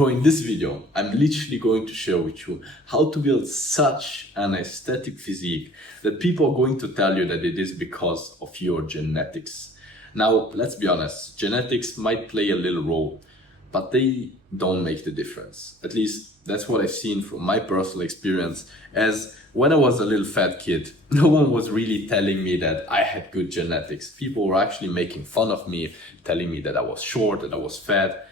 Bro, in this video, I'm literally going to share with you how to build such an aesthetic physique that people are going to tell you that it is because of your genetics. Now, let's be honest, genetics might play a little role, but they don't make the difference. At least that's what I've seen from my personal experience, as when I was a little fat kid, no one was really telling me that I had good genetics. People were actually making fun of me, telling me that I was short, that I was fat.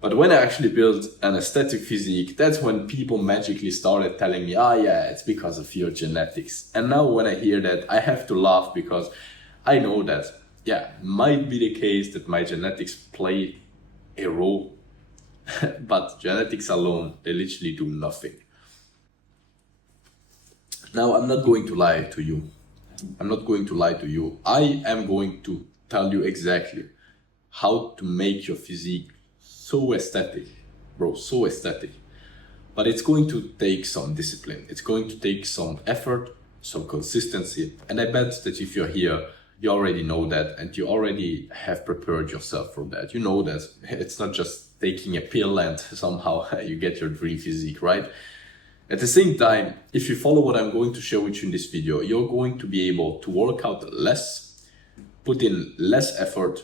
But when I actually built an aesthetic physique, that's when people magically started telling me, yeah, it's because of your genetics. And now when I hear that, I have to laugh because I know that, might be the case that my genetics play a role, but genetics alone, they literally do nothing. Now, I'm not going to lie to you. I am going to tell you exactly how to make your physique so aesthetic, bro, so aesthetic. But it's going to take some discipline. It's going to take some effort, some consistency. And I bet that if you're here, you already know that and you already have prepared yourself for that. You know that it's not just taking a pill and somehow you get your dream physique, right? At the same time, if you follow what I'm going to share with you in this video, you're going to be able to work out less, put in less effort,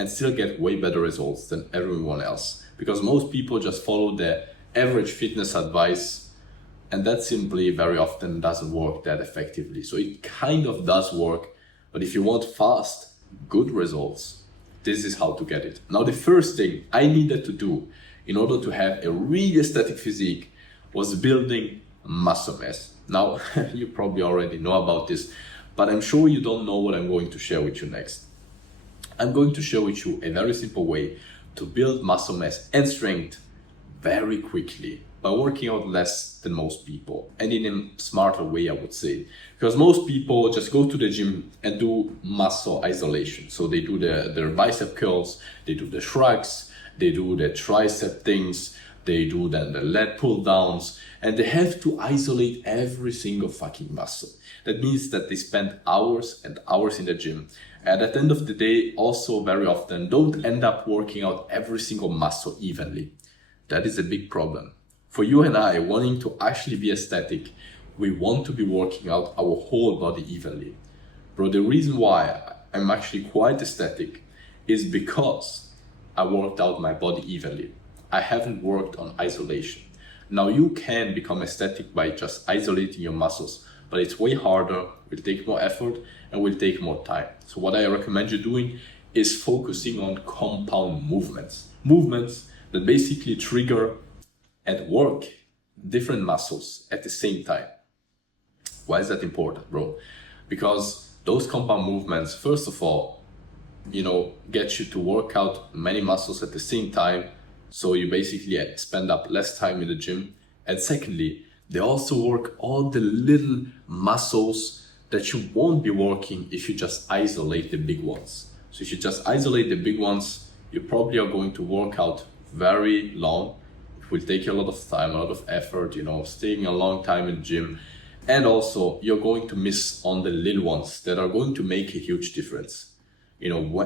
and still get way better results than everyone else. Because most people just follow the average fitness advice, and that simply very often doesn't work that effectively. So it kind of does work, but if you want fast, good results, this is how to get it. Now, the first thing I needed to do in order to have a really aesthetic physique was building muscle mass. Now, you probably already know about this, but I'm sure you don't know what I'm going to share with you next. I'm going to share with you a very simple way to build muscle mass and strength very quickly by working out less than most people, and in a smarter way, I would say. Because most people just go to the gym and do muscle isolation. So they do their bicep curls, they do the shrugs, they do the tricep things, they do then the leg pull downs, and they have to isolate every single fucking muscle. That means that they spend hours and hours in the gym. And at the end of the day, also very often don't end up working out every single muscle evenly. That is a big problem. For you and I, wanting to actually be aesthetic, we want to be working out our whole body evenly. Bro, the reason why I'm actually quite aesthetic is because I worked out my body evenly. I haven't worked on isolation. Now, you can become aesthetic by just isolating your muscles, but it's way harder, will take more effort, and will take more time. So what I recommend you doing is focusing on compound movements. Movements that basically trigger and work different muscles at the same time. Why is that important, bro? Because those compound movements, first of all, get you to work out many muscles at the same time. So you basically spend up less time in the gym. And secondly, they also work all the little muscles that you won't be working if you just isolate the big ones. So if you just isolate the big ones, you probably are going to work out very long. It will take you a lot of time, a lot of effort, staying a long time in the gym. And also you're going to miss on the little ones that are going to make a huge difference.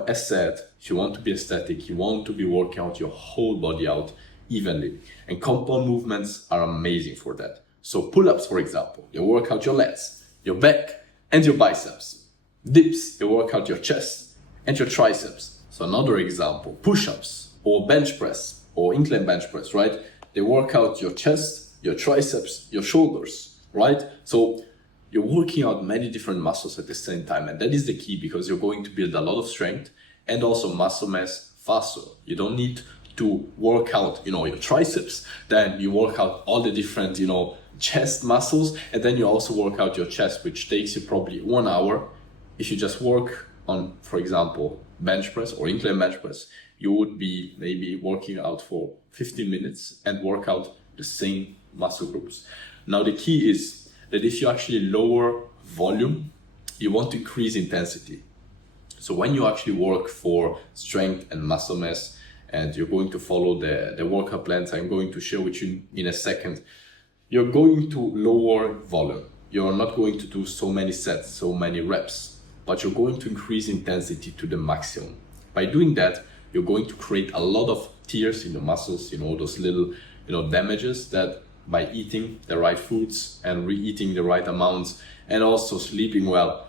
As said, if you want to be aesthetic, you want to be working out your whole body out evenly. And compound movements are amazing for that. So pull-ups, for example, you work out your legs, your back, and your biceps. Dips, you work out your chest and your triceps. So another example, push-ups or bench press or incline bench press, right? They work out your chest, your triceps, your shoulders, right? So you're working out many different muscles at the same time. And that is the key, because you're going to build a lot of strength and also muscle mass faster. You don't need to work out, your triceps, then you work out all the different, chest muscles, and then you also work out your chest, which takes you probably 1 hour. If you just work on, for example, bench press or incline bench press, you would be maybe working out for 15 minutes and work out the same muscle groups. Now, the key is that if you actually lower volume, you want to increase intensity. So when you actually work for strength and muscle mass, and you're going to follow the workout plans I'm going to share with you in a second, you're going to lower volume. You're not going to do so many sets, so many reps, but you're going to increase intensity to the maximum. By doing that, you're going to create a lot of tears in your muscles, those little, damages that by eating the right foods and re-eating the right amounts and also sleeping well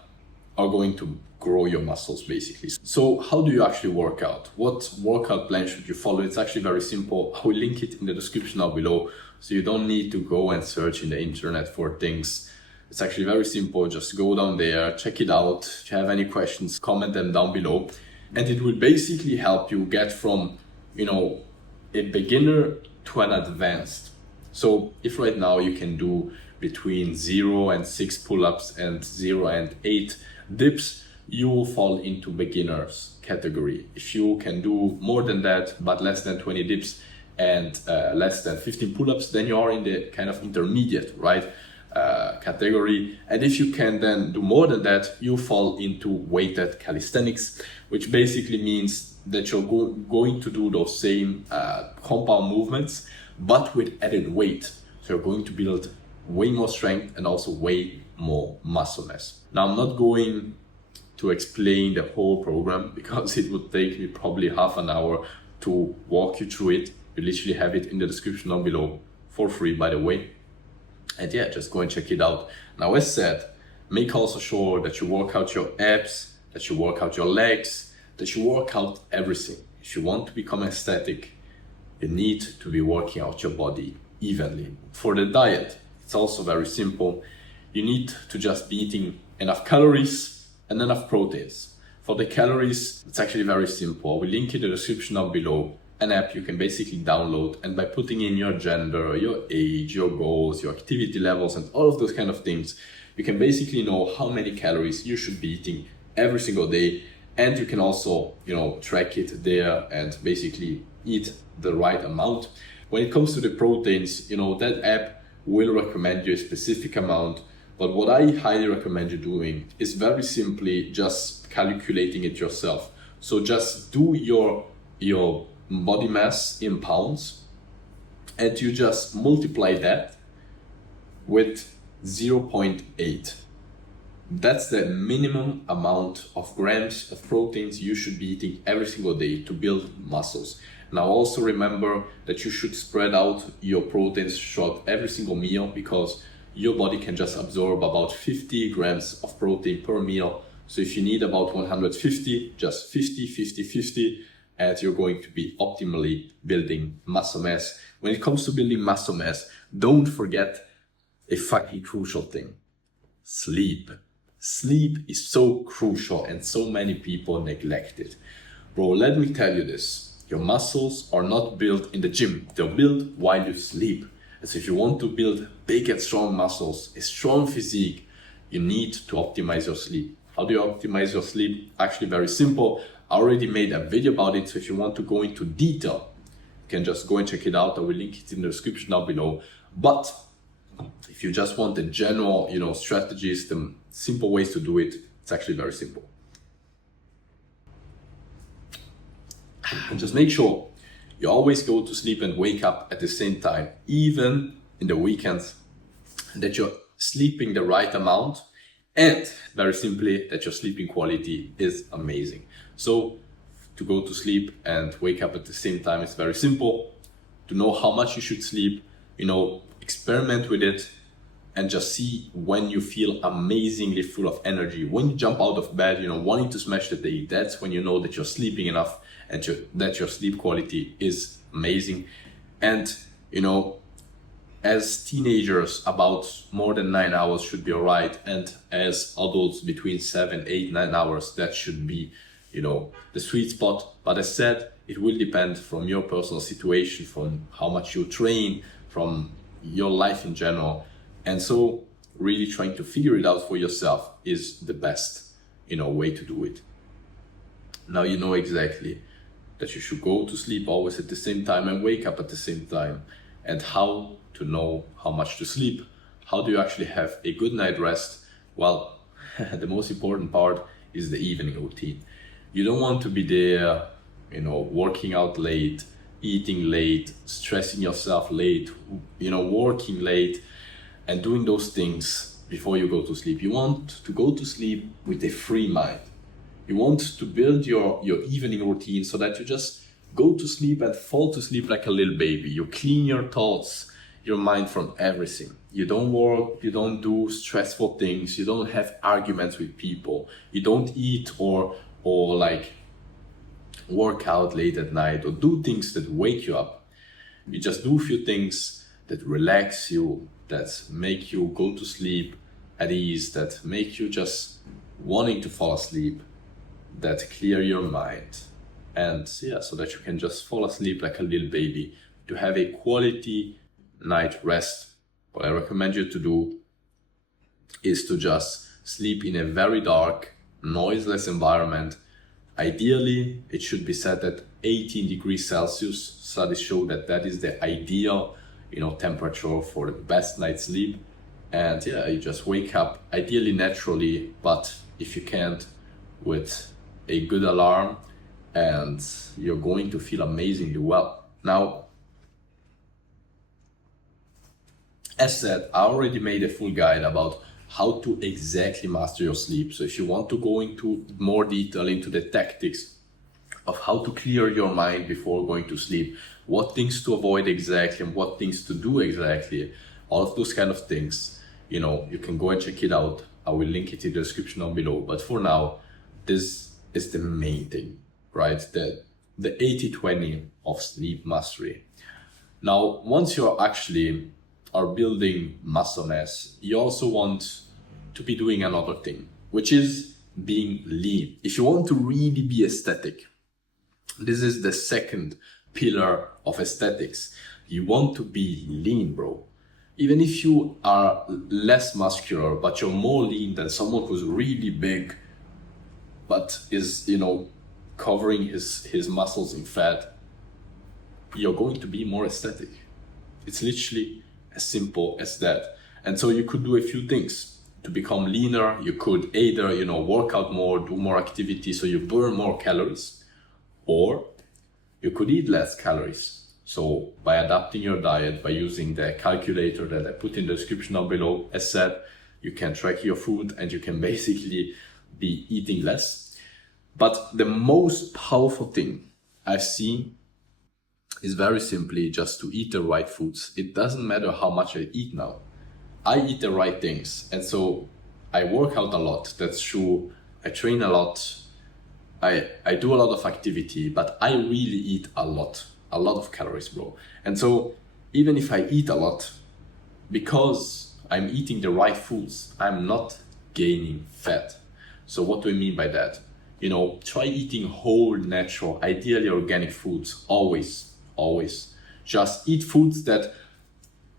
are going to grow your muscles basically. So how do you actually work out? What workout plan should you follow? It's actually very simple. I will link it in the description down below, so you don't need to go and search in the internet for things. It's actually very simple. Just go down there, check it out. If you have any questions, comment them down below. And it will basically help you get from, a beginner to an advanced. So if right now you can do between 0 and 6 pull-ups and 0 and 8 dips, you will fall into beginners category. If you can do more than that, but less than 20 dips and less than 15 pull-ups, then you are in the kind of intermediate, right, category. And if you can then do more than that, you fall into weighted calisthenics, which basically means that you're going to do those same compound movements, but with added weight. So you're going to build way more strength and also way more muscle mass. Now, I'm not going to explain the whole program because it would take me probably half an hour to walk you through it. You literally have it in the description down below for free, by the way. And yeah, just go and check it out. Now, as said, make also sure that you work out your abs, that you work out your legs, that you work out everything. If you want to become aesthetic, you need to be working out your body evenly. For the diet, it's also very simple. You need to just be eating enough calories and enough proteins. For the calories, it's actually very simple. We link in the description down below an app you can basically download, and by putting in your gender, your age, your goals, your activity levels, and all of those kind of things, you can basically know how many calories you should be eating every single day. And you can also, track it there and basically eat the right amount. When it comes to the proteins, that app will recommend you a specific amount. But what I highly recommend you doing is very simply just calculating it yourself. So just do your body mass in pounds, and you just multiply that with 0.8. That's the minimum amount of grams of proteins you should be eating every single day to build muscles. Now also remember that you should spread out your proteins throughout every single meal, because your body can just absorb about 50 grams of protein per meal. So if you need about 150, just 50, 50, 50, and you're going to be optimally building muscle mass. When it comes to building muscle mass, don't forget a fucking crucial thing: sleep. Sleep is so crucial and so many people neglect it. Bro, let me tell you this. Your muscles are not built in the gym. They're built while you sleep. And so if you want to build big and strong muscles, a strong physique, you need to optimize your sleep. How do you optimize your sleep? Actually very simple. I already made a video about it. So if you want to go into detail, you can just go and check it out. I will link it in the description down below. But if you just want the general, strategies, the simple ways to do it, it's actually very simple. And just make sure you always go to sleep and wake up at the same time, even in the weekends, that you're sleeping the right amount, and very simply, that your sleeping quality is amazing. So to go to sleep and wake up at the same time, it's very simple. To know how much you should sleep, experiment with it and just see when you feel amazingly full of energy. When you jump out of bed, wanting to smash the day, that's when you know that you're sleeping enough and that your sleep quality is amazing. And, as teenagers, about more than 9 hours should be all right. And as adults, between 7, 8, 9 hours, that should be, the sweet spot. But as said, it will depend from your personal situation, from how much you train, from your life in general. And so really trying to figure it out for yourself is the best, way to do it. Now you know exactly that you should go to sleep always at the same time and wake up at the same time. And how to know how much to sleep. How do you actually have a good night rest? Well, the most important part is the evening routine. You don't want to be there, working out late, eating late, stressing yourself late, working late, and doing those things before you go to sleep. You want to go to sleep with a free mind. You want to build your evening routine so that you just go to sleep and fall to sleep like a little baby. You clean your thoughts, your mind from everything. You don't work, you don't do stressful things, you don't have arguments with people, you don't eat or like work out late at night or do things that wake you up. You just do a few things that relax you, that make you go to sleep at ease, that make you just wanting to fall asleep, that clear your mind. And yeah, so that you can just fall asleep like a little baby, to have a quality night rest. What I recommend you to do is to just sleep in a very dark, noiseless environment. Ideally, it should be set at 18 degrees Celsius. Studies show that that is the ideal, temperature for the best night's sleep. And yeah, you just wake up ideally naturally, but if you can't, with a good alarm, and you're going to feel amazingly well. Now, as said, I already made a full guide about how to exactly master your sleep. So if you want to go into more detail into the tactics of how to clear your mind before going to sleep, what things to avoid exactly and what things to do exactly, all of those kind of things, you can go and check it out. I will link it in the description down below. But for now, this is the main thing, right? The 80-20 of sleep mastery. Now, once you're actually are building muscle mass, you also want to be doing another thing, which is being lean. If you want to really be aesthetic, this is the second pillar of aesthetics. You want to be lean, bro. Even if you are less muscular, but you're more lean than someone who's really big, but is, covering his muscles in fat, you're going to be more aesthetic. It's literally as simple as that. And so you could do a few things to become leaner. You could either, work out more, do more activity so you burn more calories, or you could eat less calories. So by adapting your diet, by using the calculator that I put in the description down below, as said, you can track your food and you can basically be eating less. But the most powerful thing I've seen is very simply just to eat the right foods. It doesn't matter how much I eat now. I eat the right things. And so I work out a lot. That's true. I train a lot. I do a lot of activity, but I really eat a lot of calories, bro. And so even if I eat a lot, because I'm eating the right foods, I'm not gaining fat. So what do I mean by that? Try eating whole, natural, ideally organic foods, always. Just eat foods that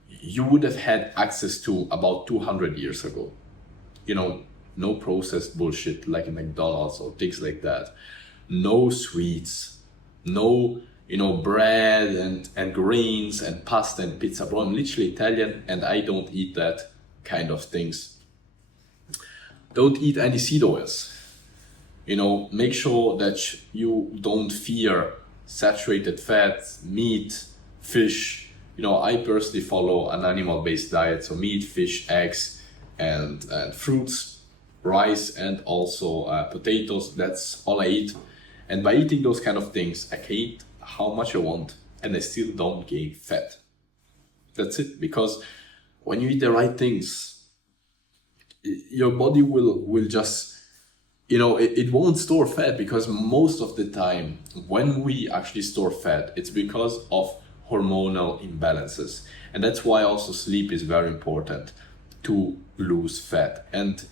you would have had access to about 200 years ago. No processed bullshit like McDonald's or things like that. No sweets, no, bread and grains and pasta and pizza. Bro, I'm literally Italian and I don't eat that kind of things. Don't eat any seed oils. Make sure that you don't fear saturated fats, meat, fish. I personally follow an animal-based diet, so meat, fish, eggs, and fruits, rice, and also potatoes. That's all I eat. And by eating those kind of things, I can eat how much I want, and I still don't gain fat. That's it. Because when you eat the right things, your body will just, it won't store fat, because most of the time when we actually store fat, it's because of hormonal imbalances. And that's why also sleep is very important to lose fat and,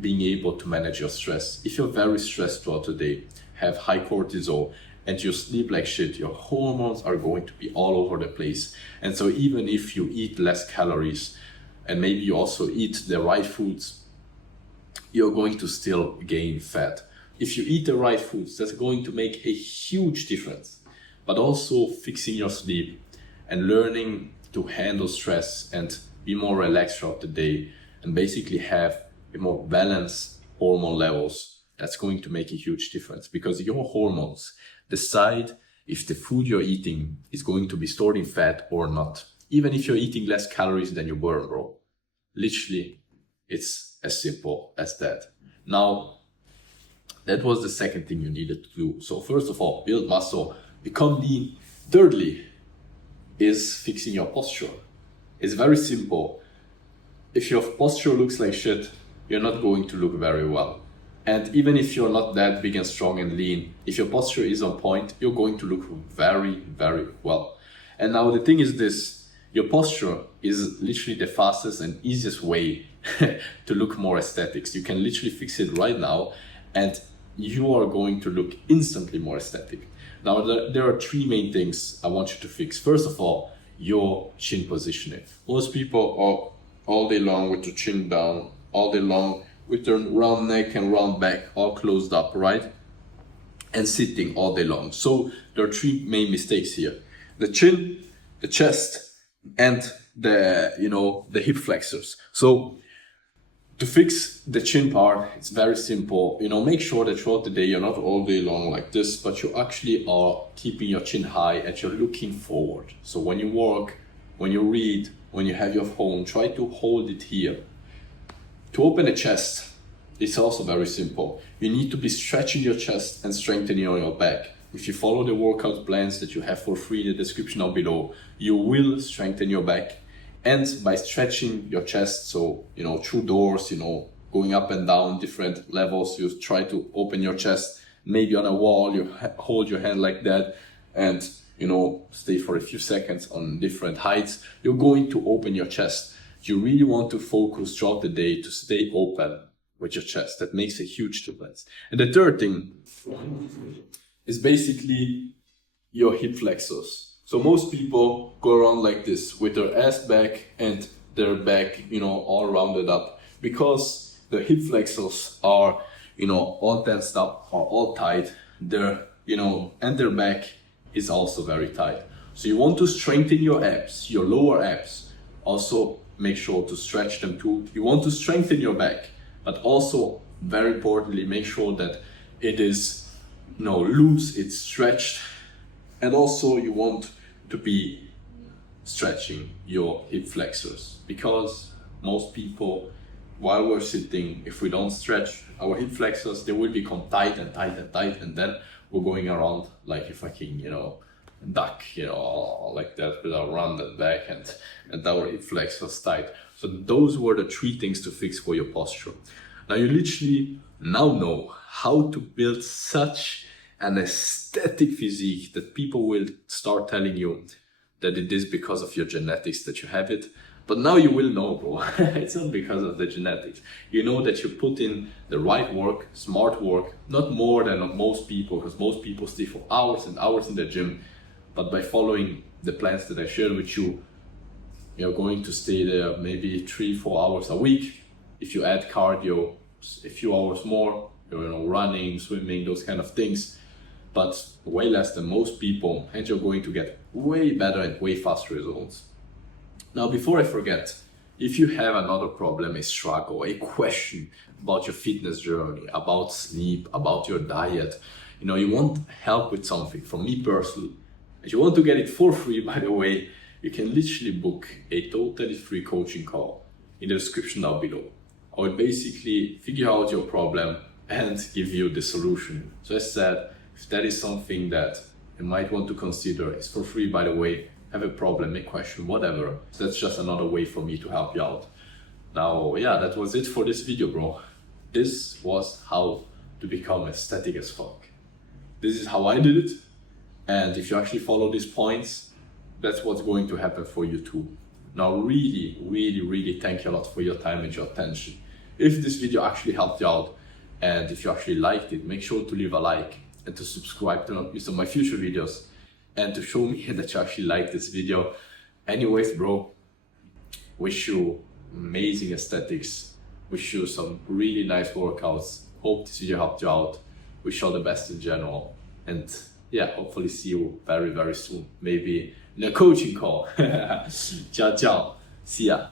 being able to manage your stress. If you're very stressed throughout the day, have high cortisol, and you sleep like shit, your hormones are going to be all over the place. And so even if you eat less calories and maybe you also eat the right foods, you're going to still gain fat. If you eat the right foods, that's going to make a huge difference. But also fixing your sleep and learning to handle stress and be more relaxed throughout the day and basically have a more balanced hormone levels, that's going to make a huge difference, because your hormones decide if the food you're eating is going to be stored in fat or not. Even if you're eating less calories than you burn, bro. Literally, it's as simple as that. Now, That was the second thing you needed to do. So first of all, build muscle, become lean. Thirdly is fixing your posture. It's very simple. If your posture looks like shit, you're not going to look very well. And even if you're not that big and strong and lean, if your posture is on point, you're going to look very, very well. And now the thing is this, your posture is literally the fastest and easiest way to look more aesthetics. You can literally fix it right now and you are going to look instantly more aesthetic. Now, there are three main things I want you to fix. First of all, your chin positioning. Most people are all day long with the chin down, all day long with their round neck and round back all closed up, right? And sitting all day long. So there are three main mistakes here. The chin, the chest, and the hip flexors. So to fix the chin part, it's very simple. Make sure that throughout the day you're not all day long like this, but you actually are keeping your chin high and you're looking forward. So when you work, when you read, when you have your phone, try to hold it here. To open the chest, it's also very simple. You need to be stretching your chest and strengthening your back. If you follow the workout plans that you have for free in the description down below, you will strengthen your back. And by stretching your chest, so, through doors, going up and down different levels, you try to open your chest, maybe on a wall, you hold your hand like that and, stay for a few seconds on different heights. You're going to open your chest. You really want to focus throughout the day to stay open with your chest. That makes a huge difference. And the third thing is basically your hip flexors. So most people go around like this with their ass back and their back, all rounded up because the hip flexors are, all tensed up or all tight. Their, and their back is also very tight. So you want to strengthen your abs, your lower abs. Also make sure to stretch them too. You want to strengthen your back, but also very importantly, make sure that it is, loose, it's stretched. And also you want to be stretching your hip flexors because most people, while we're sitting, if we don't stretch our hip flexors, they will become tight and tight and tight, and then we're going around like a fucking, duck, like that with our rounded back and our hip flexors tight. So those were the three things to fix for your posture. Now you literally now know how to build such an aesthetic physique that people will start telling you that it is because of your genetics that you have it. But now you will know, bro. It's not because of the genetics. You know that you put in the right work, smart work, not more than most people, because most people stay for hours and hours in the gym. But by following the plans that I shared with you, you're going to stay there maybe 3-4 hours a week. If you add cardio, a few hours more, running, swimming, those kind of things, but way less than most people, and you're going to get way better and way faster results. Now, before I forget, if you have another problem, a struggle, a question about your fitness journey, about sleep, about your diet, you want help with something, from me personally, if you want to get it for free, by the way, you can literally book a totally free coaching call in the description down below. I will basically figure out your problem and give you the solution. So as said, if that is something that you might want to consider, it's for free, by the way. Have a problem, a question, whatever. That's just another way for me to help you out. Now, yeah, that was it for this video, bro. This was how to become aesthetic as fuck. This is how I did it. And if you actually follow these points, that's what's going to happen for you too. Now, really, really, really thank you a lot for your time and your attention. If this video actually helped you out, and if you actually liked it, make sure to leave a like and to subscribe to not miss on my future videos, and to show me that you actually like this video. Anyways, bro, wish you amazing aesthetics, wish you some really nice workouts. Hope this video helped you out. Wish you all the best in general, and yeah, hopefully see you very, very soon, maybe in a coaching call. Ciao, ciao, see ya.